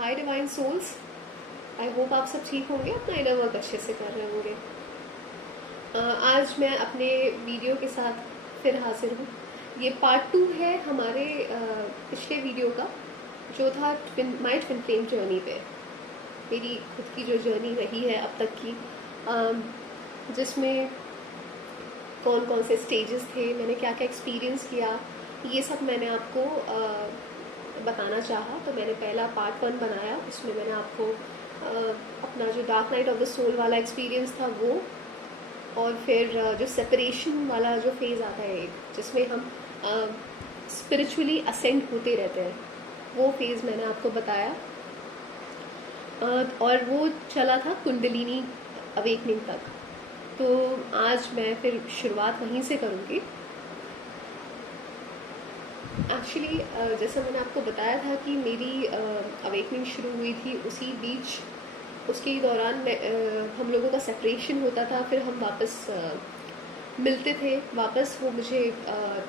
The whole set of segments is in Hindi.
Hi divine souls, I hope आप सब ठीक होंगे, अपना इनर वर्क अच्छे से कर रहे होंगे। आज मैं अपने वीडियो के साथ फिर हाजिर हूँ। ये पार्ट 2 है हमारे पिछले वीडियो का, जो था माई ट्विन फ्लेम जर्नी पे। मेरी खुद की जो जर्नी रही है अब तक की, जिसमें कौन कौन से स्टेजेस थे, मैंने क्या क्या एक्सपीरियंस किया, ये सब मैंने आपको बताना चाहा। तो मैंने पहला पार्ट 1 बनाया, उसमें मैंने आपको अपना जो dark night of the soul वाला एक्सपीरियंस था वो, और फिर जो सेपरेशन वाला जो फेज़ आता है जिसमें हम स्पिरिचुअली असेंड होते रहते हैं, वो फेज़ मैंने आपको बताया। और वो चला था कुंडलिनी अवेकनिंग तक। तो आज मैं फिर शुरुआत वहीं से करूँगी। एक्चुअली जैसा मैंने आपको बताया था कि मेरी अवेकनिंग शुरू हुई थी उसी बीच, उसके दौरान हम लोगों का सेपरेशन होता था, फिर हम वापस मिलते थे, वापस वो मुझे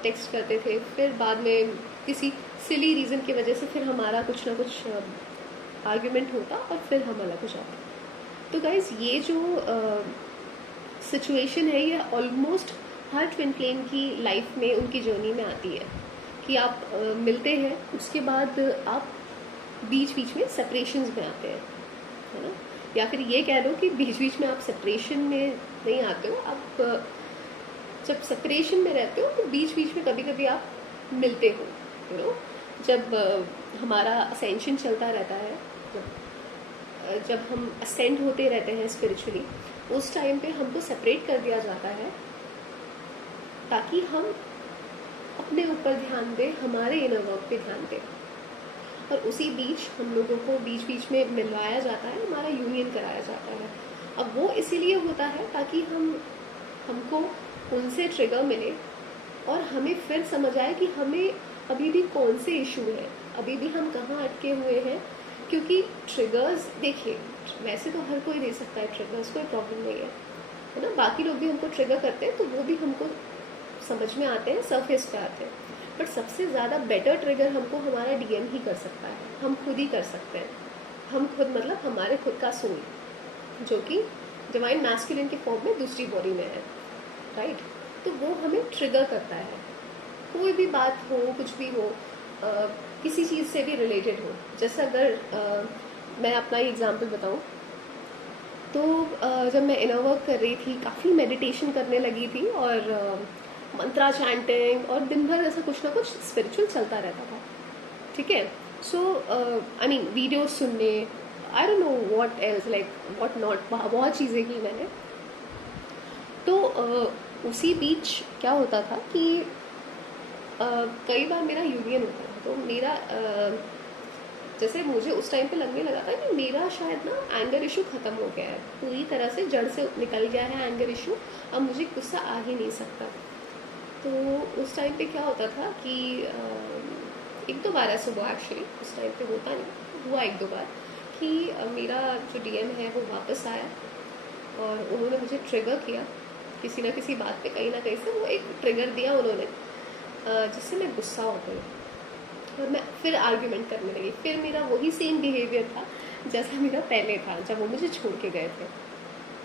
टेक्स्ट करते थे, फिर बाद में किसी सिली रीज़न की वजह से फिर हमारा कुछ ना कुछ आर्ग्यूमेंट होता और फिर हम अलग हो जाते। तो गाइज़, ये जो सिचुएशन है ये ऑलमोस्ट हर ट्विन फ्लेम की लाइफ में, उनकी जर्नी में आती है कि आप मिलते हैं, उसके बाद आप बीच बीच में सेपरेशंस में आते हैं, है ना। या फिर ये कह लो कि बीच बीच में आप सेपरेशन में नहीं आते हो, आप जब सेपरेशन में रहते हो तो बीच बीच में कभी कभी आप मिलते हो, यू नो। जब हमारा असेंशन चलता रहता है, जब हम असेंड होते रहते हैं स्पिरिचुअली, उस टाइम पे हमको सेपरेट कर दिया जाता है ताकि हम अपने ऊपर ध्यान दें, हमारे इनर वर्क पे ध्यान दें। और उसी बीच हम लोगों को बीच बीच में मिलवाया जाता है, हमारा यूनियन कराया जाता है। अब वो इसीलिए होता है ताकि हमको उनसे ट्रिगर मिले और हमें फिर समझ आए कि हमें अभी भी कौन से इशू है, अभी भी हम कहाँ अटके हुए हैं। क्योंकि ट्रिगर्स, देखिए, वैसे तो हर कोई दे सकता है ट्रिगर्स, कोई प्रॉब्लम नहीं है ना। बाकी लोग भी हमको ट्रिगर करते हैं तो वो भी हमको समझ में आते हैं, सरफेस पे आते हैं। बट सबसे ज़्यादा बेटर ट्रिगर हमको हमारा डीएम ही कर सकता है, हम खुद ही कर सकते हैं। हम खुद मतलब हमारे खुद का सोल, जो कि डिवाइन मैस्कुलिन के फॉर्म में दूसरी बॉडी में है, राइट। तो वो हमें ट्रिगर करता है, कोई भी बात हो, कुछ भी हो, किसी चीज़ से भी रिलेटेड हो। जैसे अगर मैं अपना ही एग्जांपल बताऊं, तो जब मैं इनर वर्क कर रही थी, काफ़ी मेडिटेशन करने लगी थी और मंत्रा चैंटिंग, और दिन भर ऐसा कुछ ना कुछ स्पिरिचुअल चलता रहता था, ठीक है। सो आई मीन वीडियो सुनने, I don't know what else, like what not, बहुत चीज़ें की मैंने। तो उसी बीच क्या होता था कि कई बार मेरा यूनियन होता था, तो मेरा जैसे मुझे उस टाइम पे लगने लगा था कि मेरा शायद ना एंगर इशू ख़त्म हो गया है, पूरी तरह से जड़ से निकल गया है एंगर इशू, अब मुझे गुस्सा आ ही नहीं सकता। तो उस टाइम पे क्या होता था कि एक दो बार ऐसा हुआ, एक्चुअली उस टाइम पे होता नहीं, हुआ एक दो बार कि मेरा जो डीएम है वो वापस आया और उन्होंने मुझे ट्रिगर किया किसी ना किसी बात पे, कहीं ना कहीं से वो एक ट्रिगर दिया उन्होंने, जिससे मैं गुस्सा हो गई और मैं फिर आर्ग्यूमेंट करने लगी। फिर मेरा वही सेम बिहेवियर था जैसा मेरा पहले था जब वो मुझे छोड़ के गए थे।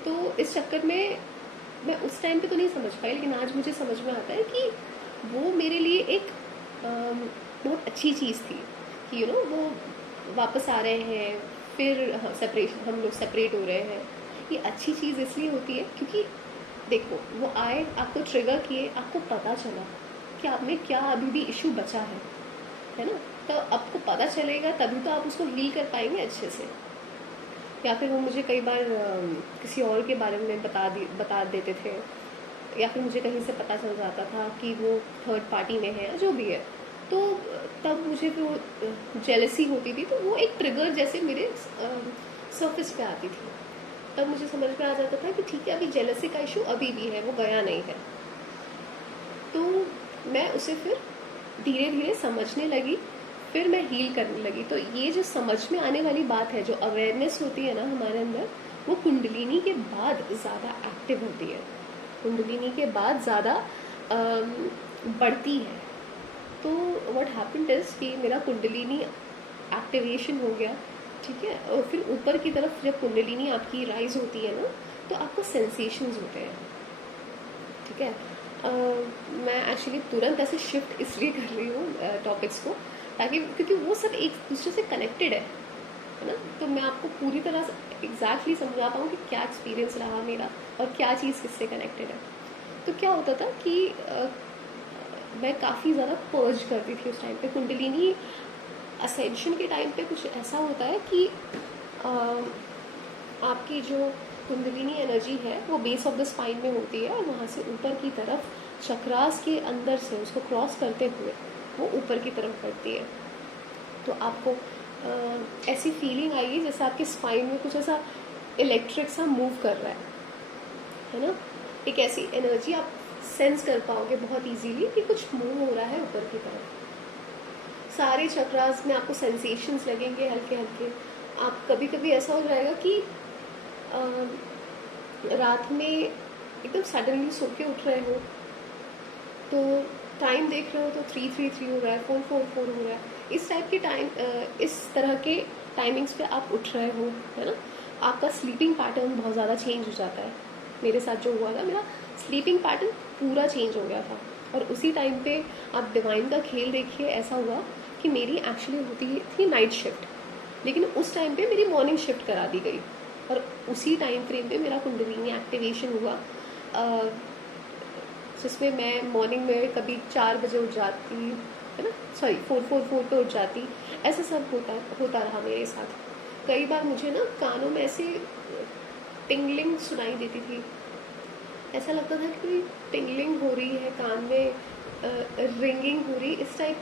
तो इस चक्कर में मैं उस टाइम पे तो नहीं समझ पाई, लेकिन आज मुझे समझ में आता है कि वो मेरे लिए एक बहुत अच्छी चीज़ थी कि यू नो वो वापस आ रहे हैं, फिर सेपरेशन, हम लोग सेपरेट हो रहे हैं। ये अच्छी चीज़ इसलिए होती है क्योंकि देखो, वो आए, आपको ट्रिगर किए, आपको पता चला कि आप में क्या अभी भी इशू बचा है ना। तो आपको पता चलेगा तभी तो आप उसको हील कर पाएंगे अच्छे से। या फिर वो मुझे कई बार किसी और के बारे में बता देते थे, या फिर मुझे कहीं से पता चल जाता था कि वो थर्ड पार्टी में है, जो भी है। तो तब मुझे फिर वो जेलसी होती थी, तो वो एक ट्रिगर जैसे मेरे सरफेस पे आती थी। तब मुझे समझ में आ जाता था कि ठीक है, अभी जेलसी का इशू अभी भी है, वो गया नहीं है। तो मैं उसे फिर धीरे धीरे समझने लगी, फिर मैं हील करने लगी। तो ये जो समझ में आने वाली बात है, जो अवेयरनेस होती है ना हमारे अंदर, वो कुंडलिनी के बाद ज़्यादा एक्टिव होती है, कुंडलिनी के बाद ज़्यादा बढ़ती है। तो व्हाट हैपेंड इज़ कि मेरा कुंडलिनी एक्टिवेशन हो गया, ठीक है। और फिर ऊपर की तरफ जब कुंडलिनी आपकी राइज होती है ना, तो आपको सेंसेशंस होते हैं। ठीक है। मैं एक्चुअली तुरंत ऐसे शिफ्ट इसलिए कर रही हूँ टॉपिक्स को, ताकि क्योंकि वो सब एक दूसरे से कनेक्टेड है ना, तो मैं आपको पूरी तरह से एग्जैक्टली समझा पाऊँ कि क्या एक्सपीरियंस रहा मेरा और क्या चीज़ किससे कनेक्टेड है। तो क्या होता था कि मैं काफ़ी ज़्यादा पर्ज करती थी उस टाइम पे। कुंडलिनी असेंशन के टाइम पे कुछ ऐसा होता है कि अ, आपकी जो कुंडलिनी एनर्जी है वो बेस ऑफ द स्पाइन में होती है, और वहाँ से ऊपर की तरफ चक्रास के अंदर से उसको क्रॉस करते हुए वो ऊपर की तरफ बढ़ती है। तो आपको ऐसी फीलिंग आएगी जैसे आपके स्पाइन में कुछ ऐसा इलेक्ट्रिक सा मूव कर रहा है ना। एक ऐसी एनर्जी आप सेंस कर पाओगे बहुत इजीली कि कुछ मूव हो रहा है ऊपर की तरफ। सारे चक्रास में आपको सेंसेशंस लगेंगे हल्के हल्के। आप कभी कभी ऐसा हो जाएगा कि रात में एकदम सडनली सो के उठ रहे हो, तो टाइम देख रहे हो तो 333 हो रहा है, 444 हो रहा है। इस टाइप के टाइम, इस तरह के टाइमिंग्स पे आप उठ रहे हो, है ना। आपका स्लीपिंग पैटर्न बहुत ज़्यादा चेंज हो जाता है। मेरे साथ जो हुआ था, मेरा स्लीपिंग पैटर्न पूरा चेंज हो गया था। और उसी टाइम पे आप डिवाइन का खेल देखिए, ऐसा हुआ कि मेरी एक्चुअली होती थी नाइट शिफ्ट, लेकिन उस टाइम पे मेरी मॉर्निंग शिफ्ट करा दी गई, और उसी टाइम फ्रेम पे मेरा कुंडलिनी एक्टिवेशन हुआ, जिसमें मैं मॉर्निंग में कभी 4 बजे उठ जाती, है ना, सॉरी 444 पे उठ जाती। ऐसा सब होता रहा मेरे साथ। कई बार मुझे ना कानों में ऐसे टिंगलिंग सुनाई देती थी। ऐसा लगता था कि टिंगलिंग हो रही है कान में, रिंगिंग हो रही, इस टाइप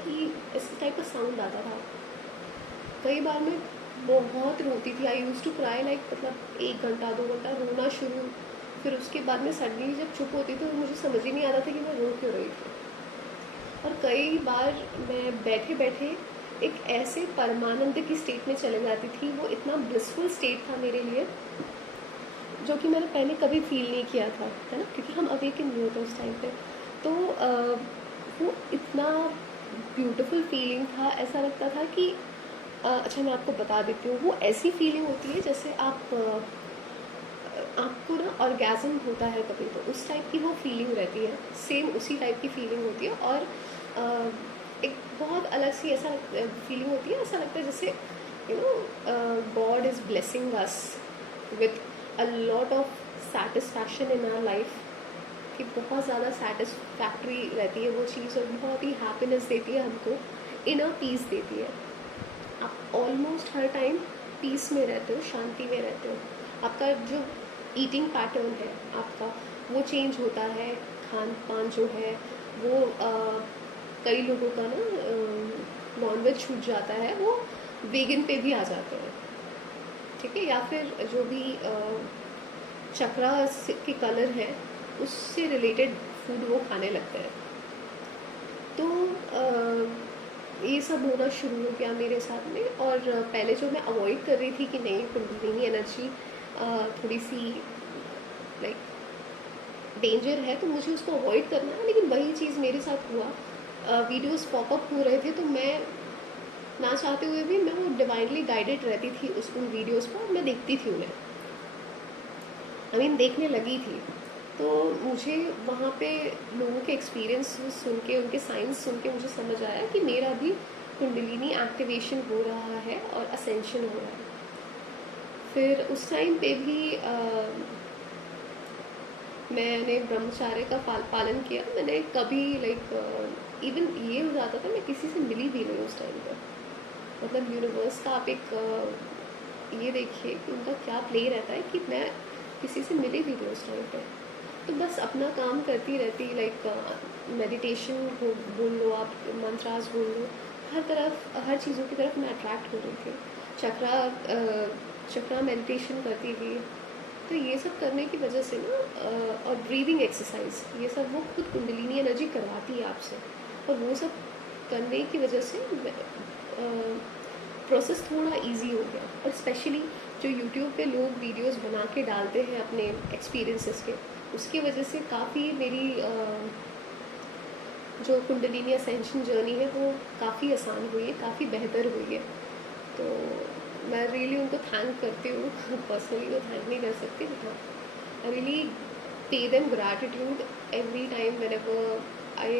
का साउंड आता था। कई बार मैं बहुत रोती थी। आई यूज टू क्राई लाइक, मतलब 1 घंटा 2 घंटा रोना शुरू। फिर उसके बाद में सडनली जब चुप होती थी तो मुझे समझ ही नहीं आता था कि मैं रो क्यों रही थी। और कई बार मैं बैठे बैठे एक ऐसे परमानंद की स्टेट में चले जाती थी। वो इतना ब्लिसफुल स्टेट था मेरे लिए, जो कि मैंने पहले कभी फील नहीं किया था, है ना, क्योंकि हम अवेकन नहीं होते उस टाइम पे। तो वो इतना ब्यूटीफुल फीलिंग था। ऐसा लगता था कि अच्छा, मैं आपको बता देती हूँ। वो ऐसी फीलिंग होती है जैसे आपको ना ऑर्गेज़म होता है कभी, तो उस टाइप की वो फीलिंग रहती है। सेम उसी टाइप की फीलिंग होती है। और एक बहुत अलग सी ऐसा फीलिंग होती है। ऐसा लगता है जैसे you know God is blessing us with a lot of satisfaction in our life, कि बहुत ज़्यादा सेटिस्फैक्ट्री रहती है वो चीज़, और बहुत ही हैप्पीनेस देती है हमको, इनर पीस देती है। आप ऑलमोस्ट हर टाइम पीस में रहते हो, शांति में रहते हो। आपका जो ईटिंग पैटर्न है आपका, वो चेंज होता है। खान पान जो है वो कई लोगों का ना नॉनवेज छूट जाता है, वो वेगन पे भी आ जाते हैं। ठीक है। या फिर जो भी चक्रा के कलर है उससे रिलेटेड फूड वो खाने लगते हैं। तो ये सब होना शुरू हो गया मेरे साथ में। और पहले जो मैं अवॉइड कर रही थी कि नहीं, कुंडलिनी एनर्जी थोड़ी सी लाइक डेंजर है, तो मुझे उसको अवॉइड करना है, लेकिन वही चीज़ मेरे साथ हुआ। वीडियोस पॉपअप हो रहे थे, तो मैं ना चाहते हुए भी मैं वो डिवाइनली गाइडेड रहती थी उन वीडियोस पर, मैं देखती थी उन्हें, देखने लगी थी। तो मुझे वहाँ पे लोगों के एक्सपीरियंस सुन के, उनके साइंस सुन के मुझे समझ आया कि मेरा भी कुंडलिनी एक्टिवेशन हो रहा है और असेंशन हो रहा है। फिर उस टाइम पे भी मैंने ब्रह्मचार्य का पालन किया। मैंने कभी इवन ये हो जाता था, मैं किसी से मिली भी नहीं उस टाइम पर। मतलब यूनिवर्स का आप एक ये देखिए कि उनका क्या प्ले रहता है कि मैं किसी से मिली भी नहीं उस टाइम पे। तो बस अपना काम करती रहती, मेडिटेशन हो बोल लो, आप मंत्रास बोल लो, हर चीज़ों की तरफ मैं अट्रैक्ट हो रही थी। चक्रा मेडिटेशन करती थी। तो ये सब करने की वजह से ना और ब्रीदिंग एक्सरसाइज, ये सब वो खुद कुंडलिनी एनर्जी करवाती है आपसे। और वो सब करने की वजह से प्रोसेस थोड़ा इजी हो गया। और स्पेशली जो यूट्यूब पे लोग वीडियोस बना के डालते हैं अपने एक्सपीरियंसेस के, उसकी वजह से काफ़ी मेरी जो कुंडलिनी असेंशन जर्नी है वो काफ़ी आसान हुई है, काफ़ी बेहतर हुई है। तो मैं रियली उनको थैंक करती हूँ पर्सनली तो थैंक नहीं कर सकती, बट हाँ, I really pay them gratitude every time when ever I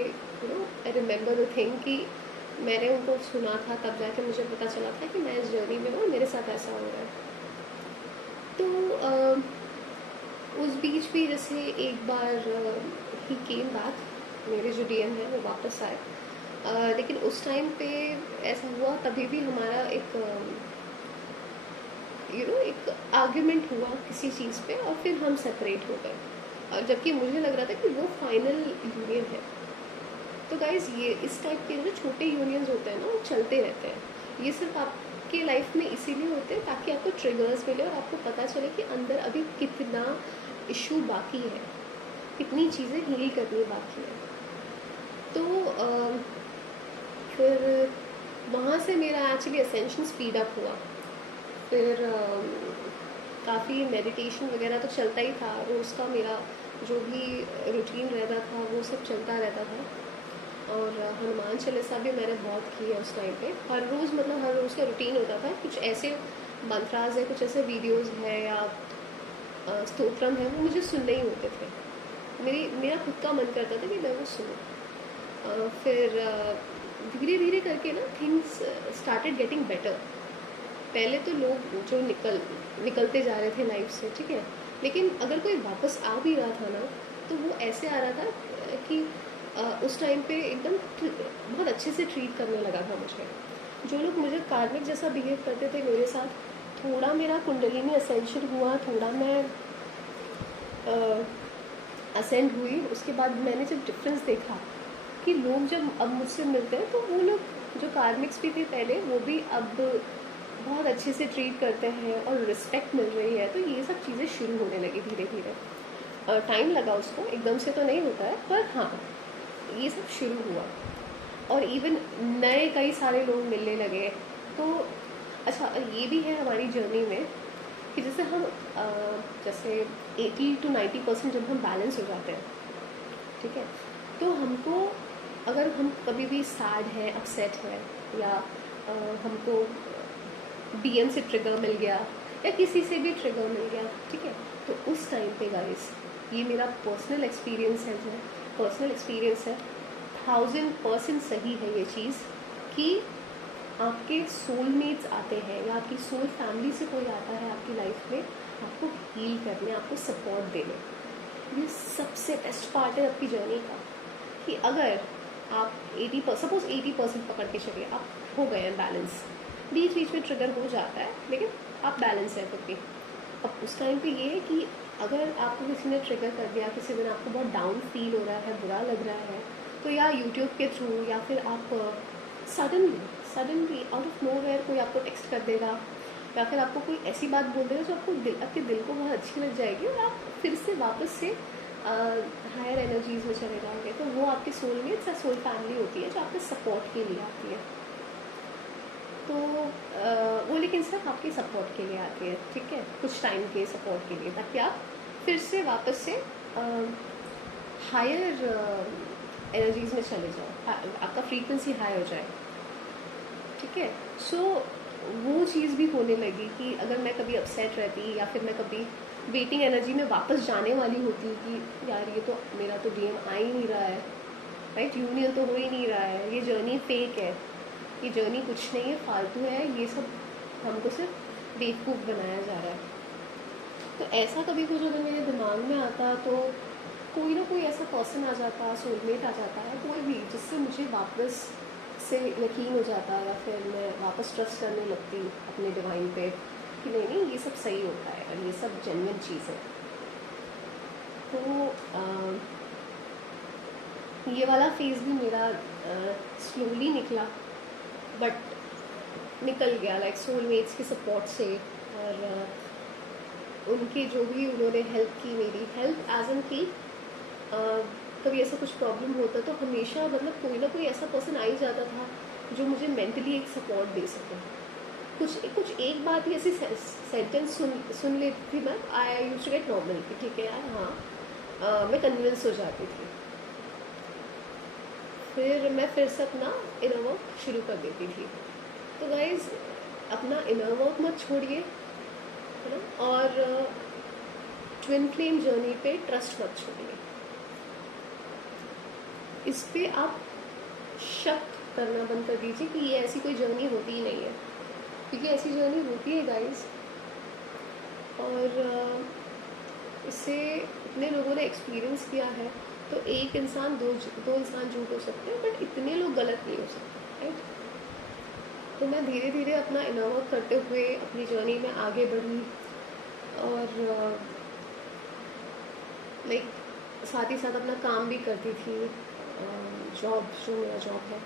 I remember the thing कि मैंने उनको सुना था, तब जाके मुझे पता चला था कि मैं इस जर्नी में हूँ, मेरे साथ ऐसा हो रहा है। तो उस बीच भी जैसे एक बार ही केम बैक, मेरे जो डीएम है वो वापस आए, लेकिन उस टाइम पे ऐसा हुआ, तभी भी हमारा एक एक आर्ग्यूमेंट हुआ किसी चीज़ पे और फिर हम सेपरेट हो गए, और जबकि मुझे लग रहा था कि वो फाइनल यूनियन है। तो गाइज ये इस टाइप के जो छोटे यूनियंस होते हैं ना, वो चलते रहते हैं। ये सिर्फ आपके लाइफ में इसीलिए होते हैं ताकि आपको ट्रिगर्स मिले और आपको पता चले कि अंदर अभी कितना इशू बाकी है, कितनी चीज़ें हील करनी बाकी है। तो फिर वहाँ से मेरा एक्चुअली असेंशन स्पीड अप हुआ। फिर काफ़ी मेडिटेशन वगैरह तो चलता ही था, रोज़ का मेरा जो भी रूटीन रहता था वो सब चलता रहता था। और हनुमान चालीसा भी मैंने बहुत की है उस टाइम पे, हर रोज़, मतलब हर रोज़ का रूटीन होता था। कुछ ऐसे मंत्राज है, कुछ ऐसे वीडियोस है या स्तोत्रम है, वो मुझे सुनने ही होते थे। मेरा खुद का मन करता था कि मैं वो सुनूँ। फिर धीरे धीरे करके ना थिंग्स स्टार्टेड गेटिंग बेटर। पहले तो लोग जो निकलते जा रहे थे लाइफ से, ठीक है, लेकिन अगर कोई वापस आ भी रहा था ना, तो वो ऐसे आ रहा था कि उस टाइम पे एकदम बहुत अच्छे से ट्रीट करने लगा था मुझे। जो लोग मुझे कार्मिक जैसा बिहेव करते थे मेरे साथ, थोड़ा मेरा कुंडली में असेंशन हुआ, थोड़ा मैं असेंड हुई, उसके बाद मैंने जब डिफरेंस देखा कि लोग जब अब मुझसे मिलते हैं तो वो लोग जो कार्मिक्स भी थे पहले, वो भी अब बहुत अच्छे से ट्रीट करते हैं और रिस्पेक्ट मिल रही है। तो ये सब चीज़ें शुरू होने लगी धीरे धीरे। टाइम लगा उसको, एकदम से तो नहीं होता है, पर हाँ ये सब शुरू हुआ। और इवन नए कई सारे लोग मिलने लगे। तो अच्छा, ये भी है हमारी जर्नी में कि जैसे हम जैसे 80 to 90% जब हम बैलेंस हो जाते हैं, ठीक है, तो हमको अगर हम कभी भी सैड है, अपसेट है, या हमको डीएम से ट्रिगर मिल गया या किसी से भी ट्रिगर मिल गया, ठीक है, तो उस टाइम पे गाइस, ये मेरा पर्सनल एक्सपीरियंस है, जो पर्सनल एक्सपीरियंस है, 1000% सही है ये चीज़ कि आपके सोलमेट्स आते हैं या आपकी सोल फैमिली से कोई आता है आपकी लाइफ में आपको हील करने, आपको सपोर्ट देने। ये सबसे बेस्ट पार्ट है आपकी जर्नी का कि अगर आप 80% सपोज 80% पकड़ के चलिए, आप हो गए हैं बैलेंस, बीच बीच में ट्रिगर हो जाता है लेकिन आप बैलेंस है फिर भी। अब उस टाइम पे ये है कि अगर आपको किसी ने ट्रिगर कर दिया, किसी दिन आपको बहुत डाउन फील हो रहा है, बुरा लग रहा है, तो या यूट्यूब के थ्रू या फिर आप सडनली आउट ऑफ नोवेयर कोई आपको टेक्स्ट कर देगा या फिर आपको कोई ऐसी बात बोल देगा जो आपके दिल को बहुत अच्छी लग जाएगी और आप फिर से वापस से हायर एनर्जीज में चले जाओगे। तो वो आपके सोलमेट्स या सोल फैमिली होती है जो आपके सपोर्ट के लिए आती है। तो वो लेकिन सिर्फ आपके सपोर्ट के लिए आती है, ठीक है, कुछ टाइम के सपोर्ट के लिए, ताकि आप फिर से वापस से हायर एनर्जीज में चले जाओ, आपका फ्रीक्वेंसी हाई हो जाए, ठीक है। सो वो चीज़ भी होने लगी कि अगर मैं कभी अपसेट रहती या फिर मैं कभी वेटिंग एनर्जी में वापस जाने वाली होती कि यार ये तो मेरा तो डीएम आ ही नहीं रहा है, राइट, यूनियन तो हो ही नहीं रहा है, ये जर्नी फेक है, ये जर्नी कुछ नहीं है, फालतू है, ये सब हमको सिर्फ बेवकूफ़ बनाया जा रहा है। तो ऐसा कभी कुछ अगर मेरे दिमाग में आता तो कोई ना कोई ऐसा पर्सन आ जाता, सोलमेट आ जाता है, कोई भी, जिससे मुझे वापस से यकीन हो जाता या फिर मैं वापस ट्रस्ट करने लगती अपने डिवाइन पे कि नहीं नहीं ये सब सही होता है और ये सब जेन्युइन चीज़ है। तो ये वाला फेज़ भी मेरा स्लोली निकला, बट निकल गया, लाइक सोलमेट्स के सपोर्ट से। और उनकी जो भी उन्होंने हेल्प की, मेरी हेल्प एज एन की, कभी ऐसा कुछ प्रॉब्लम होता तो हमेशा मतलब कोई ना कोई ऐसा पर्सन आ ही जाता था जो मुझे मेंटली एक सपोर्ट दे सके। कुछ एक बात ही ऐसी सेंटेंस सुन लेती थी मैं, I used to get normal कि ठीक है यार, हाँ, मैं कन्विंस हो जाती थी। फिर मैं फिर से अपना इनर वर्क शुरू कर देती थी। तो गाइज अपना इनर वर्क मत छोड़िए, है ना, और ट्विन फ्लेम जर्नी पे ट्रस्ट मत छोड़िए। इस पे आप शक करना बंद कर दीजिए कि ये ऐसी कोई जर्नी होती ही नहीं है, क्योंकि ऐसी जर्नी होती है गाइस। और इससे इतने लोगों ने एक्सपीरियंस किया है। तो एक इंसान दो इंसान झूठ हो सकते हैं, बट इतने लोग गलत नहीं हो सकते, राइट। तो मैं धीरे धीरे अपना इनर वर्क करते हुए अपनी जर्नी में आगे बढ़ी, और लाइक साथ ही साथ अपना काम भी करती थी, जॉब जो मेरा जॉब है।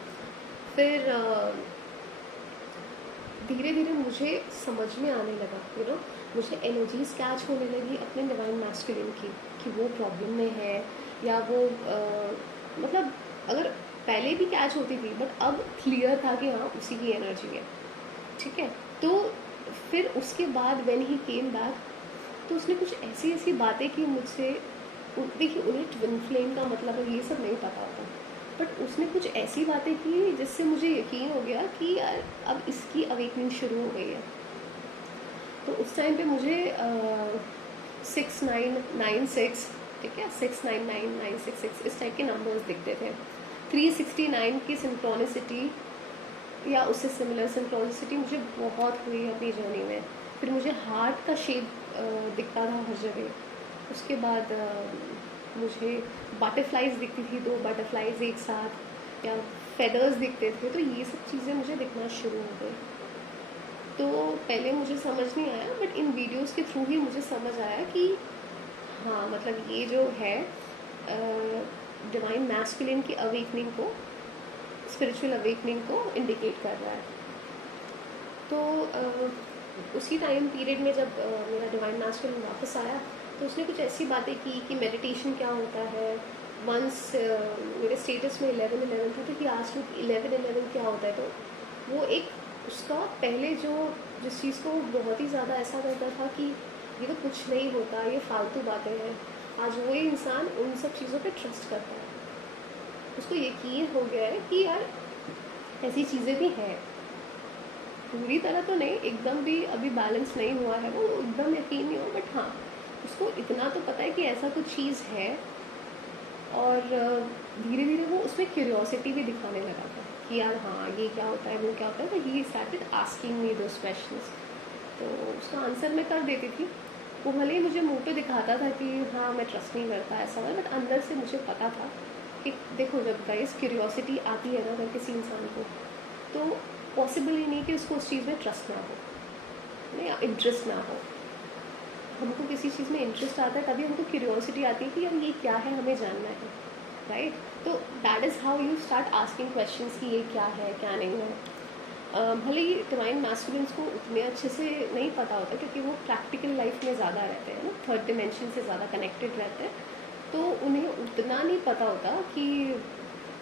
फिर धीरे धीरे मुझे समझ में आने लगा, मुझे एनर्जीज कैच होने लगी अपने डिवाइन मैस्कुलिन की, कि वो प्रॉब्लम में है, या वो मतलब अगर पहले भी कैच होती थी, बट अब क्लियर था कि हाँ उसी की एनर्जी है, ठीक है। तो फिर उसके बाद व्हेन ही केम बैक, तो उसने कुछ ऐसी ऐसी बातें की मुझसे। देखिए, उन्हें ट्विन फ्लेम का मतलब ये सब नहीं पता होता, बट उसने कुछ ऐसी बातें की जिससे मुझे यकीन हो गया कि यार अब इसकी अवेकनिंग शुरू हो गई है। तो उस टाइम पे मुझे 6996, ठीक है, 699966 इस टाइप के नंबर्स दिखते थे। 369 की सिंक्रोनिसिटी या उससे सिमिलर सिंक्रोनिसिटी मुझे बहुत हुई अपनी जर्नी में। फिर मुझे हार्ट का शेप दिखता था हर जगह। उसके बाद मुझे बटरफ्लाइज दिखती थी, 2 बटरफ्लाइज एक साथ, या फेदर्स दिखते थे। तो ये सब चीज़ें मुझे दिखना शुरू हो गई। तो पहले मुझे समझ नहीं आया, बट इन वीडियोस के थ्रू ही मुझे समझ आया कि हाँ, मतलब ये जो है डिवाइन मैस्कुलिन की अवेकनिंग को, स्पिरिचुअल अवेकनिंग को इंडिकेट कर रहा है। तो उसी टाइम पीरियड में जब मेरा डिवाइन मैस्कुलिन वापस आया, तो उसने कुछ ऐसी बातें की कि मेडिटेशन क्या होता है। वंस मेरे स्टेटस में 11-11 था, तो कि आज टू 11-11 क्या होता है। तो वो एक उसका पहले जो जिस चीज़ को बहुत ही ज़्यादा ऐसा करता था कि ये तो कुछ नहीं होता, ये फालतू बातें हैं, आज वही इंसान उन सब चीज़ों पे ट्रस्ट करता है। उसको यकीन हो गया है कि यार ऐसी चीज़ें भी हैं। पूरी तरह तो नहीं, एकदम भी अभी बैलेंस नहीं हुआ है वो, एकदम यकीन नहीं हो, बट हाँ उसको इतना तो पता है कि ऐसा कुछ चीज़ है। और धीरे धीरे वो उसमें क्यूरियोसिटी भी दिखाने लगा था कि यार हाँ ये क्या होता है, वो क्या होता है। तो he started asking me those questions. तो उसका आंसर मैं कर देती थी। वो भले ही मुझे मुंह पे दिखाता था कि हाँ मैं ट्रस्ट नहीं करता ऐसा है, बट अंदर से मुझे पता था कि देखो, जब गाइस क्यूरियोसिटी आती है ना अगर किसी इंसान को, तो पॉसिबल ही नहीं कि उसको उस चीज़ में ट्रस्ट ना हो या इंटरेस्ट ना हो। हमको किसी चीज़ में इंटरेस्ट आता है तभी हमको क्यूरियोसिटी आती है कि यार ये क्या है, हमें जानना है, राइट। तो that is how you start asking questions कि ये क्या है क्या नहीं है। भले ही डिवाइन मैस्कुलिन्स को उतने अच्छे से नहीं पता होता, क्योंकि वो प्रैक्टिकल लाइफ में ज़्यादा रहते हैं ना, थर्ड डिमेंशन से ज़्यादा कनेक्टेड रहते हैं। तो उन्हें उतना नहीं पता होता कि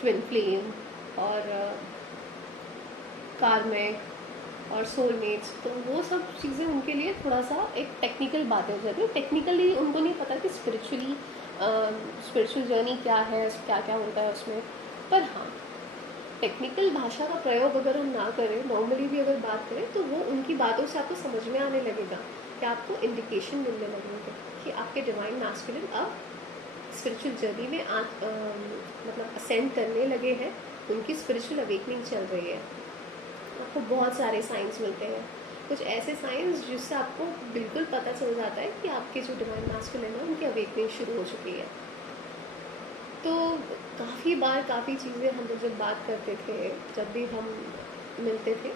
ट्विन फ्लेम और कार्मिक और सोलमेट्स, तो वो सब चीज़ें उनके लिए थोड़ा सा एक टेक्निकल बातें हो जाती है। टेक्निकली उनको नहीं पता कि स्पिरिचुअल जर्नी क्या है, क्या क्या होता है उसमें। पर हाँ, टेक्निकल भाषा का प्रयोग अगर हम ना करें, नॉर्मली भी अगर बात करें, तो वो उनकी बातों से आपको समझ में आने लगेगा कि आपको इंडिकेशन मिलने लगेंगे कि आपके डिवाइन मैस्कुलिन अब स्पिरिचुअल जर्नी में मतलब असेंड करने लगे हैं, उनकी स्पिरिचुअल अवेकनिंग चल रही है। आपको बहुत सारे साइंस मिलते हैं, कुछ ऐसे साइंस जिससे आपको बिल्कुल पता चल जाता है कि आपके जो डिवाइन मैस्कुलिन है उनकी अवेकनिंग शुरू हो चुकी है। तो काफ़ी बार काफ़ी चीज़ें हम लोग जब बात करते थे, जब भी हम मिलते थे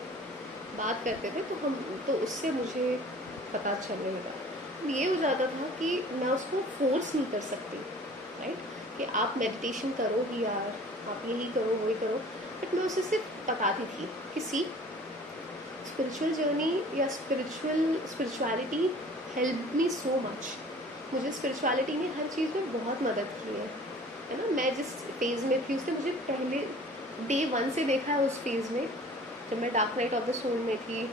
बात करते थे, तो उससे मुझे पता चलने लगा। ये हो जाता था कि मैं उसको फोर्स नहीं कर सकती, राइट, कि आप मेडिटेशन करो ही यार, आप यही करो वही करो। बट मैं उसे सिर्फ बताती थी कि सी, स्पिरिचुअल जर्नी या spirituality help me so much. मुझे स्पिरिचुअलिटी ने हर चीज़ में बहुत मदद की है ना। मैं जिस फेज़ में थी उसने मुझे पहले डे 1 से देखा है। उस फेज़ में जब मैं dark night of the soul में थी,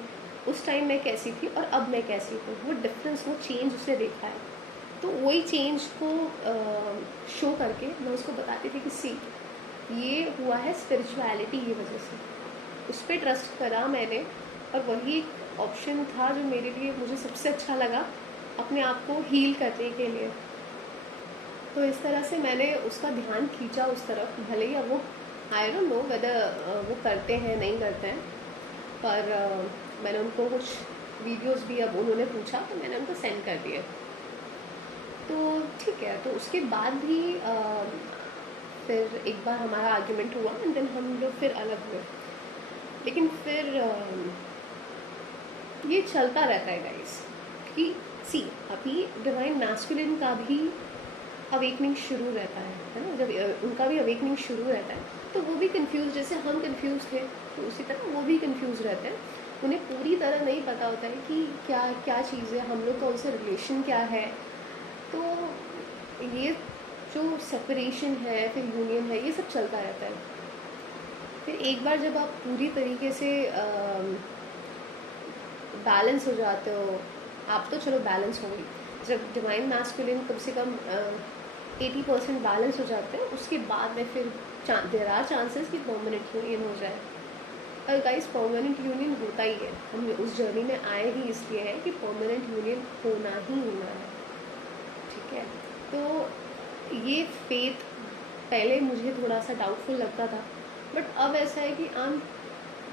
उस टाइम मैं कैसी थी और अब मैं कैसी हूँ, वो डिफरेंस, वो चेंज उसने देखा है। तो वही चेंज को शो करके मैं उसको बताती थी कि सी, ये हुआ है स्पिरिचुअलिटी की वजह से। उस पर ट्रस्ट करा मैंने, और वही ऑप्शन था जो मेरे लिए मुझे सबसे अच्छा लगा अपने आप को हील करने के लिए। तो इस तरह से मैंने उसका ध्यान खींचा उस तरफ, भले ही अब वो आई डोंट नो वेदर वो करते हैं नहीं करते हैं, पर मैंने उनको कुछ वीडियोस भी अब उन्होंने पूछा तो मैंने उनको सेंड कर दिए। तो ठीक है, तो उसके बाद भी फिर एक बार हमारा आर्ग्यूमेंट हुआ एंड देन हम लोग फिर अलग हुए। लेकिन फिर ये चलता रहता है गाइस कि सी अभी डिवाइन मैस्कुलिन का भी अवेकनिंग शुरू रहता है ना, जब उनका भी अवेकनिंग शुरू रहता है तो वो भी कंफ्यूज, जैसे हम कंफ्यूज थे तो उसी तरह वो भी कंफ्यूज रहते हैं। उन्हें पूरी तरह नहीं पता होता है कि क्या क्या चीज़ है, हम लोग का उनसे रिलेशन क्या है। तो ये जो सेपरेशन है फिर यूनियन है, ये सब चलता रहता है। फिर एक बार जब आप पूरी तरीके से बैलेंस हो जाते हो, आप तो चलो बैलेंस हो गई, जब डिवाइन मैस्कुलिन कम से कम 80% बैलेंस हो जाते हैं, उसके बाद में फिर देर आर चांसेस कि परमानेंट यूनियन हो जाए। और गाइस परमानेंट यूनियन होता ही है, हम उस जर्नी में आए ही इसलिए है कि परमानेंट यूनियन होना ही होना है। ठीक है, तो ये फेथ पहले मुझे थोड़ा सा डाउटफुल लगता था, बट अब ऐसा है कि I am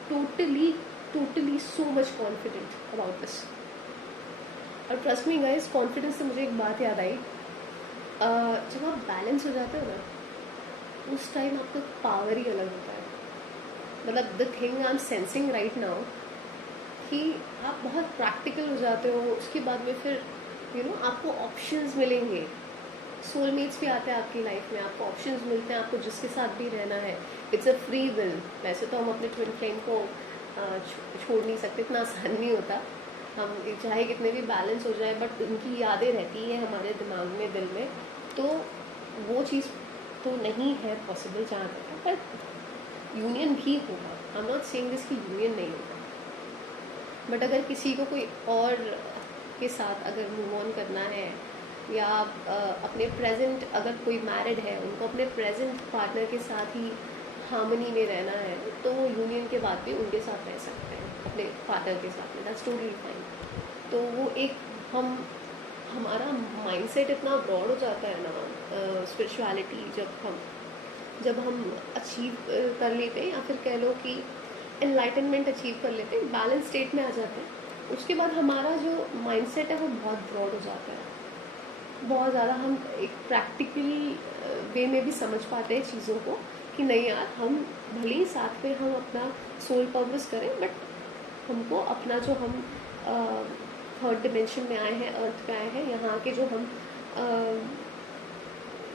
totally totally so much confident about this. और ट्रस्ट मी गाइस, कॉन्फिडेंस से मुझे एक बात याद आई, जब आप बैलेंस हो जाते हो ना उस टाइम आपका पावर ही अलग होता है। मतलब the thing I am sensing right now कि आप बहुत प्रैक्टिकल हो जाते हो, उसके बाद में फिर आपको ऑप्शंस मिलेंगे, सोलमेट्स भी आते हैं आपकी लाइफ में, आपको ऑप्शंस मिलते हैं आपको जिसके साथ भी रहना है। It's a free will. वैसे तो हम अपने ट्विन फ्लेम को छोड़ नहीं सकते, इतना आसान नहीं होता, हम चाहे कितने भी बैलेंस हो जाए बट उनकी यादें रहती हैं हमारे दिमाग में, दिल में, तो वो चीज़ तो नहीं है पॉसिबल जहाँ तक, पर यूनियन भी होगा। I am not saying this कि यूनियन नहीं होगा, बट अगर किसी को कोई और के साथ अगर मूव ऑन करना है या अपने प्रेजेंट, अगर कोई मैरिड है उनको अपने प्रेजेंट पार्टनर के साथ ही हार्मनी में रहना है तो वो यूनियन के बाद भी उनके साथ रह सकते हैं, अपने पार्टनर के साथ में, दैट्स टोटली फाइन। तो वो एक हमारा माइंडसेट इतना ब्रॉड हो जाता है ना, स्पिरिचुअलिटी जब हम अचीव कर लेते हैं, या फिर कह लो कि एनलाइटनमेंट अचीव कर लेते हैं, बैलेंस स्टेट में आ जाते हैं, उसके बाद हमारा जो माइंडसेट है वो बहुत ब्रॉड हो जाता है, बहुत ज़्यादा हम एक प्रैक्टिकल वे में भी समझ पाते हैं चीज़ों को कि नहीं यार, हम भले ही साथ में हम अपना सोल पर्पस करें, बट हमको अपना जो हम थर्ड डिमेंशन में आए हैं, अर्थ पे आए हैं, यहाँ के जो हम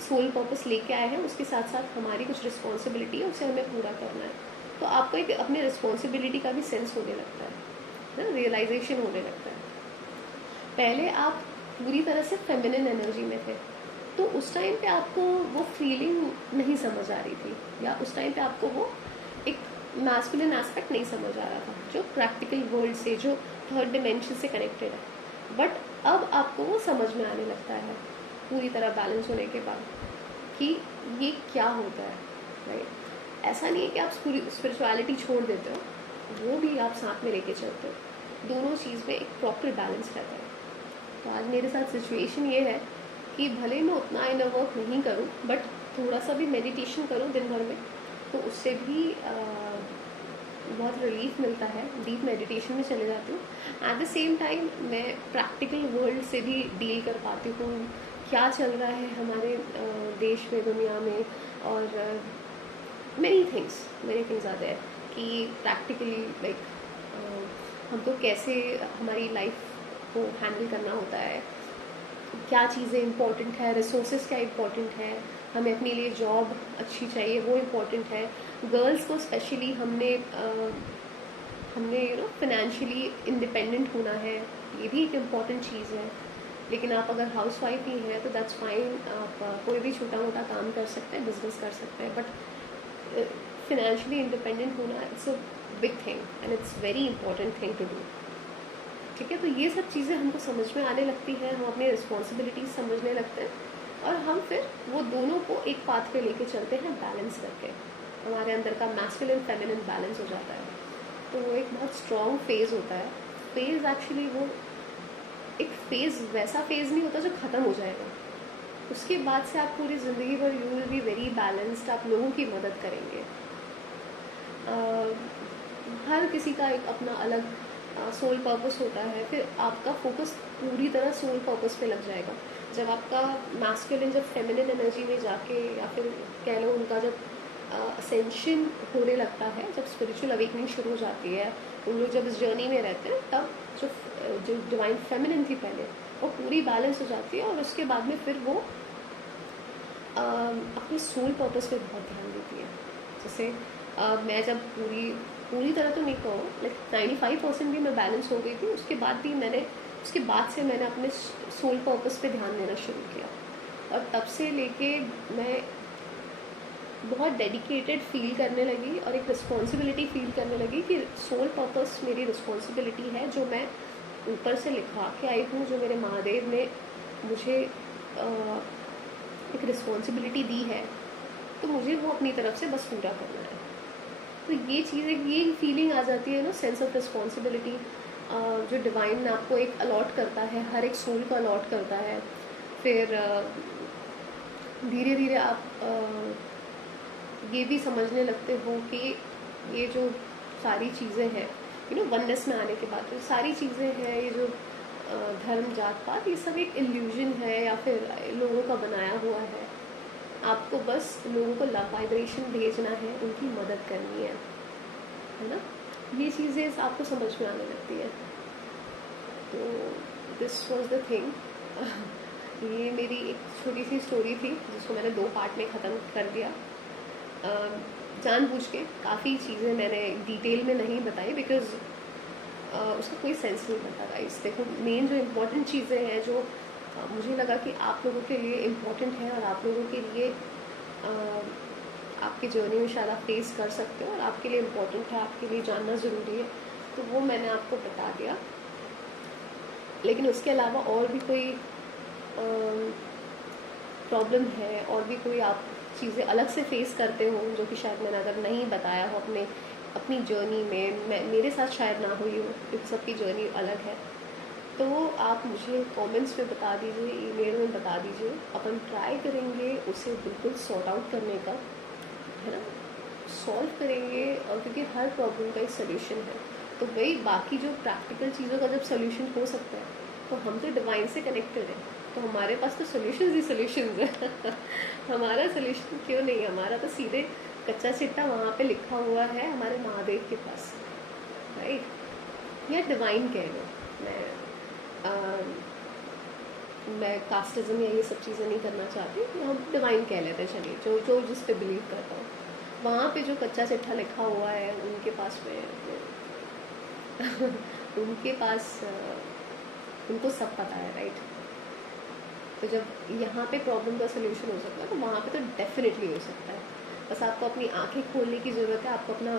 सोल पर्पस लेके आए हैं, उसके साथ साथ हमारी कुछ रिस्पॉन्सिबिलिटी है, उसे हमें पूरा करना है। तो आपको एक अपने रिस्पॉन्सिबिलिटी का भी सेंस होने लगता है ना, रियलाइजेशन होने लगता है। पहले आप पूरी तरह से फेमिनिन एनर्जी में थे, तो उस टाइम पे आपको वो फीलिंग नहीं समझ आ रही थी, या उस टाइम पे आपको वो एक मैस्कुलिन एस्पेक्ट नहीं समझ आ रहा था जो प्रैक्टिकल वर्ल्ड से, जो थर्ड डिमेंशन से कनेक्टेड है। बट अब आपको वो समझ में आने लगता है पूरी तरह बैलेंस होने के बाद कि ये क्या होता है, राइट। ऐसा नहीं है कि आप पूरी स्पिरिचुअलिटी छोड़ देते हो, वो भी आप साथ में लेके चलते हो, दोनों चीज़ में एक प्रॉपर बैलेंस रहता है। तो आज मेरे साथ सिचुएशन ये है कि भले मैं उतना इनर वर्क नहीं करूं, बट थोड़ा सा भी मेडिटेशन करूं दिन भर में, तो उससे भी बहुत रिलीफ मिलता है, डीप मेडिटेशन में चले जाती हूँ। एट द सेम टाइम मैं प्रैक्टिकल वर्ल्ड से भी डील कर पाती हूँ, क्या चल रहा है हमारे देश में, दुनिया में, और मेनी थिंग्स आते हैं कि प्रैक्टिकली लाइक हमको कैसे हमारी लाइफ को हैंडल करना होता है, क्या चीज़ें इंपॉर्टेंट है, रिसोर्सेज क्या इंपॉर्टेंट है, हमें अपने लिए जॉब अच्छी चाहिए वो इम्पोर्टेंट है। गर्ल्स को स्पेशली हमने फाइनेंशियली इंडिपेंडेंट होना है, ये भी एक इम्पॉर्टेंट चीज़ है। लेकिन आप अगर हाउस वाइफ ही हैं तो दैट्स फाइन, आप कोई भी छोटा मोटा काम कर सकते हैं, बिजनेस कर सकते हैं, बट फाइनेंशियली इंडिपेंडेंट होना it's a big thing and it's very important thing to do. ठीक है, तो ये सब चीज़ें हमको समझ में आने लगती हैं, हम अपनी रिस्पॉन्सिबिलिटीज समझने लगते हैं, और हम फिर वो दोनों को एक पाथ पे लेके चलते हैं बैलेंस करके, हमारे अंदर का मैस्कुलिन फेमिनिन बैलेंस हो जाता है। तो वो एक बहुत स्ट्रॉन्ग फेज होता है फेज़ एक्चुअली वो एक फेज़ वैसा फेज़ नहीं होता जो ख़त्म हो जाएगा। उसके बाद से आप पूरी ज़िंदगी भर you will be very balanced, आप लोगों की मदद करेंगे। हर किसी का एक अपना अलग सोल पर्पस होता है। फिर आपका फोकस पूरी तरह सोल पर्पस पे लग जाएगा जब आपका मैस्कुलिन जब फेमिनिन एनर्जी में जाके, या फिर कह लो उनका जब असेंशन होने लगता है, जब स्पिरिचुअल अवेकनिंग शुरू हो जाती है, उन लोग जब इस जर्नी में रहते हैं, तब जो जो डिवाइन फेमिनिन थी पहले, वो पूरी बैलेंस हो जाती है, और उसके बाद में फिर वो अपने सोल पर्पस पे बहुत ध्यान देती है। जैसे मैं जब पूरी तरह तो नहीं कहूँ, लाइक 95% भी मैं बैलेंस हो गई थी, उसके बाद से मैंने अपने सोल पर्पस पे ध्यान देना शुरू किया, और तब से लेके मैं बहुत डेडिकेटेड फील करने लगी और एक रिस्पॉन्सिबिलिटी फील करने लगी कि सोल पर्पस मेरी रिस्पॉन्सिबिलिटी है, जो मैं ऊपर से लिखवा के आई हूँ, जो मेरे महादेव ने मुझे एक रिस्पॉन्सिबिलिटी दी है, तो मुझे वो अपनी तरफ से बस पूरा करना है। तो ये चीज़ें, ये फीलिंग आ जाती है ना, सेंस ऑफ रिस्पॉन्सिबिलिटी, जो डिवाइन आपको एक अलॉट करता है, हर एक सोल को अलॉट करता है। फिर धीरे धीरे आप ये भी समझने लगते हो कि ये जो सारी चीज़ें हैं, वननेस में आने के बाद तो सारी चीज़ें हैं, ये जो धर्म जात पात, ये सब एक इल्यूजन है, या फिर लोगों का बनाया हुआ है। आपको बस लोगों को लव वाइब्रेशन भेजना है, उनकी मदद करनी है ना। ये चीज़ें आपको समझ में आने लगती है। तो दिस वॉज द थिंग। ये मेरी एक छोटी सी स्टोरी थी, जिसको मैंने 2 पार्ट में ख़त्म कर दिया। जानबूझ के काफ़ी चीज़ें मैंने डिटेल में नहीं बताई, बिकॉज़ उसका कोई सेंस नहीं बनता। गाइस देखो, मेन जो इम्पोर्टेंट चीज़ें हैं, जो मुझे लगा कि आप लोगों के लिए इम्पोर्टेंट है, और आप लोगों के लिए आपकी जर्नी में शायद आप फेस कर सकते हो, और आपके लिए इम्पोर्टेंट है, आपके लिए जानना ज़रूरी है, तो वो मैंने आपको बता दिया। लेकिन उसके अलावा और भी कोई प्रॉब्लम है, और भी कोई आप चीज़ें अलग से फेस करते हो, जो कि शायद मैंने अगर नहीं बताया हो अपनी जर्नी में, मेरे साथ शायद ना हुई हो, क्योंकि सबकी जर्नी अलग है, तो आप मुझे कमेंट्स में बता दीजिए, ईमेल में बता दीजिए। अपन ट्राई करेंगे उसे बिल्कुल सॉर्ट आउट करने का, है ना, सॉल्व करेंगे, और क्योंकि हर प्रॉब्लम का एक सोल्यूशन है। तो वही बाकी जो प्रैक्टिकल चीज़ों का जब सोल्यूशन हो सकता है, तो हम तो डिवाइन से कनेक्टेड हैं, तो हमारे पास तो सोल्यूशंस ही सोल्यूशंस है। हमारा सोल्यूशन क्यों नहीं, हमारा तो सीधे कच्चा चिट्टा वहाँ पे लिखा हुआ है हमारे महादेव के पास, राइट, या डिवाइन कह लो। मैं कास्टिज्म या ये सब चीज़ें नहीं करना चाहती, हम डिवाइन कह लेते हैं, चलिए, जो जिस पे बिलीव करता हूँ। वहाँ पे जो कच्चा चिट्ठा लिखा हुआ है उनके पास में उनके पास उनको सब पता है, राइट। तो जब यहाँ पे प्रॉब्लम का सोल्यूशन हो सकता है, तो वहाँ पे तो डेफिनेटली हो सकता है। बस आपको अपनी आंखें खोलने की ज़रूरत है, आपको अपने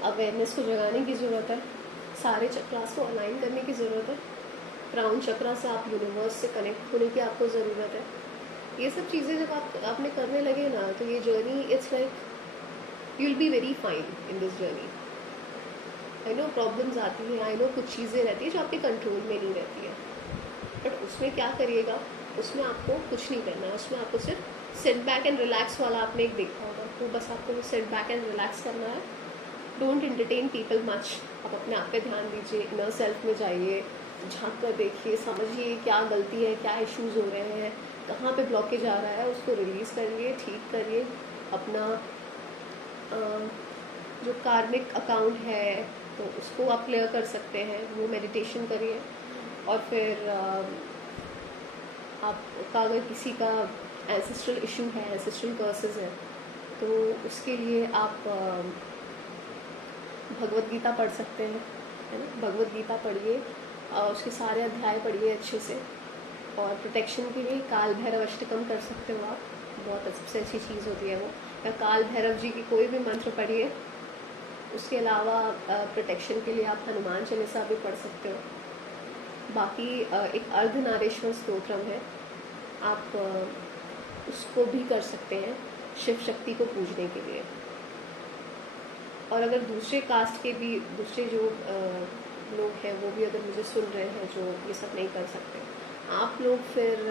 अवेयरनेस को जगाने की ज़रूरत है, सारे चक्रास को अलाइन करने की ज़रूरत है, क्राउन चक्रा से आप यूनिवर्स से कनेक्ट होने की आपको ज़रूरत है। ये सब चीज़ें जब आपने करने लगे ना, तो ये journey, it's like you will be very fine in this journey. I know problems आती हैं, आई नो कुछ चीज़ें रहती है जो आपके कंट्रोल में नहीं रहती है, बट उसमें क्या करिएगा, उसमें आपको कुछ नहीं करना है, उसमें आपको सिर्फ सेट बैक एंड रिलैक्स वाला आपने एक देखा होगा, तो बस आपको सेट बैक एंड रिलैक्स करना है। डोंट एंटरटेन पीपल मच, आप अपने आप पे ध्यान दीजिए, इनर सेल्फ में जाइए, झांक कर देखिए, समझिए क्या गलती है, क्या इश्यूज़ हो रहे हैं, कहाँ पे ब्लॉकेज आ रहा है, उसको रिलीज़ करिए, ठीक करिए। अपना जो कार्मिक अकाउंट है, तो उसको आप क्लियर कर सकते हैं, वो मेडिटेशन करिए। और फिर आपका अगर किसी का एंसेस्ट्रल इशू है, एंसेस्ट्रल कर्सेस है, तो उसके लिए आप भगवत गीता पढ़ सकते हैं, है ना, भगवत गीता पढ़िए, उसके सारे अध्याय पढ़िए अच्छे से। और प्रोटेक्शन के लिए काल भैरव अष्टकम कर सकते हो आप, बहुत सबसे अच्छी चीज़ होती है वो, या काल भैरव जी की कोई भी मंत्र पढ़िए। उसके अलावा प्रोटेक्शन के लिए आप हनुमान चालीसा भी पढ़ सकते हो। बाकी एक अर्धनारेश्वर स्तोत्रम है, आप उसको भी कर सकते हैं शिव शक्ति को पूजने के लिए। और अगर दूसरे कास्ट के भी दूसरे जो लोग हैं वो भी अगर मुझे सुन रहे हैं जो ये सब नहीं कर सकते, आप लोग फिर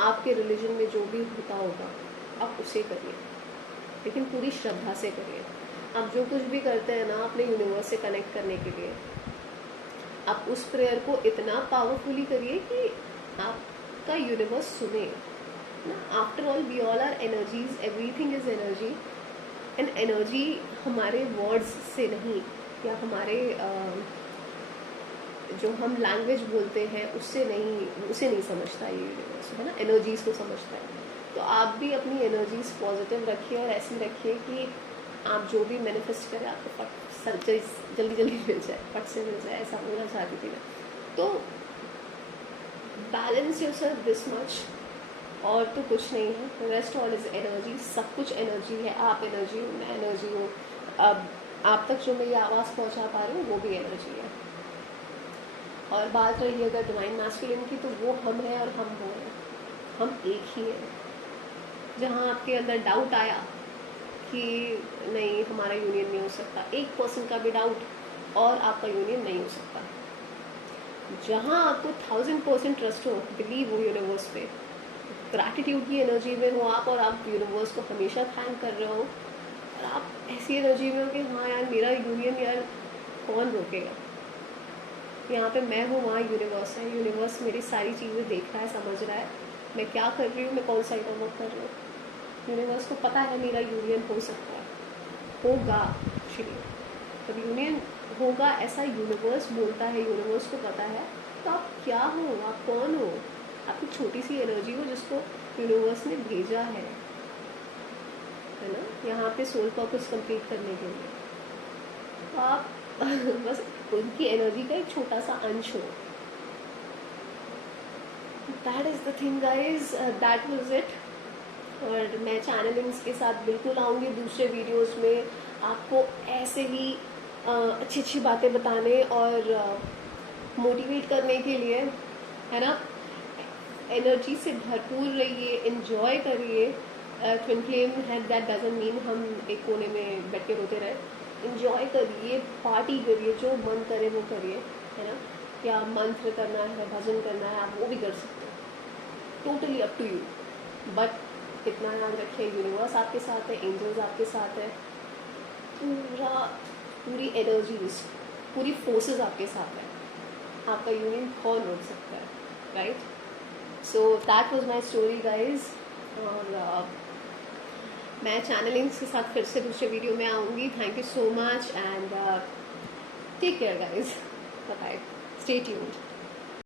आपके रिलीजन में जो भी होता होगा आप उसे करिए, लेकिन पूरी श्रद्धा से करिए। आप जो कुछ भी करते हैं ना अपने यूनिवर्स से कनेक्ट करने के लिए, आप उस प्रेयर को इतना पावरफुली करिए कि आपका यूनिवर्स सुने ना। After all we all are energies, everything is energy, and energy हमारे वर्ड्स से नहीं, या हमारे जो हम लैंग्वेज बोलते हैं उससे नहीं, उसे नहीं समझता ये यूनिवर्स, है ना, एनर्जीज को समझता है। तो आप भी अपनी एनर्जीज पॉजिटिव रखिए और ऐसी रखिए कि आप जो भी मैनिफेस्ट करें आपको फट जल्दी जल्दी मिल जाए, फट से मिल जाए, ऐसा बोलना चाहती थी मैं। तो बैलेंस योरसेल्फ दिस मच, और तो कुछ नहीं है, रेस्ट ऑल इज एनर्जी, सब कुछ एनर्जी है। आप एनर्जी हो, मैं एनर्जी हूँ, अब आप तक जो मैं ये आवाज़ पहुँचा पा रही हूँ वो भी एनर्जी है। और बात रही अगर डिवाइन मैस्कुलिन की, तो वो हम हैं और हम वो हैं, हम एक ही हैं। जहाँ आपके अंदर डाउट आया कि नहीं हमारा यूनियन नहीं हो सकता, 1% का भी डाउट और आपका यूनियन नहीं हो सकता। जहाँ आपको 1000% ट्रस्ट हो, बिलीव हो यूनिवर्स पे, ग्रैटिट्यूड की एनर्जी में हो आप, और आप यूनिवर्स को हमेशा थैंक कर रहे हो, और आप ऐसी एनर्जी में हो कि हाँ यार मेरा यूनियन, यार कौन रोकेगा, यहाँ पे मैं हूँ, वहाँ यूनिवर्स है, यूनिवर्स मेरी सारी चीज़ें देख रहा है, समझ रहा है मैं क्या कर रही हूँ, मैं कौन सा आइटम वर्क कर रही हूँ। यूनिवर्स को पता है मेरा यूनियन हो सकता है, होगा एक्चुअली, जब यूनियन होगा ऐसा यूनिवर्स बोलता है, यूनिवर्स को पता है। तो आप क्या हो, आप कौन हो, आप एक छोटी सी एनर्जी हो जिसको यूनिवर्स ने भेजा है ना, यहाँ पे सोल पर्पस कंप्लीट करने के लिए। तो आप बस उनकी एनर्जी का एक छोटा सा अंश हो। That is the thing guys, that was it. और मैं चैनलिंग्स के साथ बिल्कुल आऊँगी दूसरे वीडियोस में, आपको ऐसे ही अच्छी अच्छी बातें बताने और मोटिवेट करने के लिए, है ना। एनर्जी से भरपूर रहिए, इन्जॉय करिए। ट्विन फ्लेम है, दैट डजंट मीन हम एक कोने में बैठ के रोते रहे। इन्जॉय करिए, पार्टी करिए, जो मन करे वो करिए, है ना। या मंत्र करना है, भजन करना है, आप वो भी कर सकते हो, totally up to you. But इतना याद रखिए, यूनिवर्स आपके साथ है, एंजल्स आपके साथ है, पूरी एनर्जीज, पूरी फोर्सेस आपके साथ है। आपका यूनियन कौन रोक सकता है, right. So that was my story guys. और मैं चैनलिंग्स के साथ फिर से दूसरे वीडियो में आऊँगी। Thank you so much and take care guys, bye bye, stay tuned.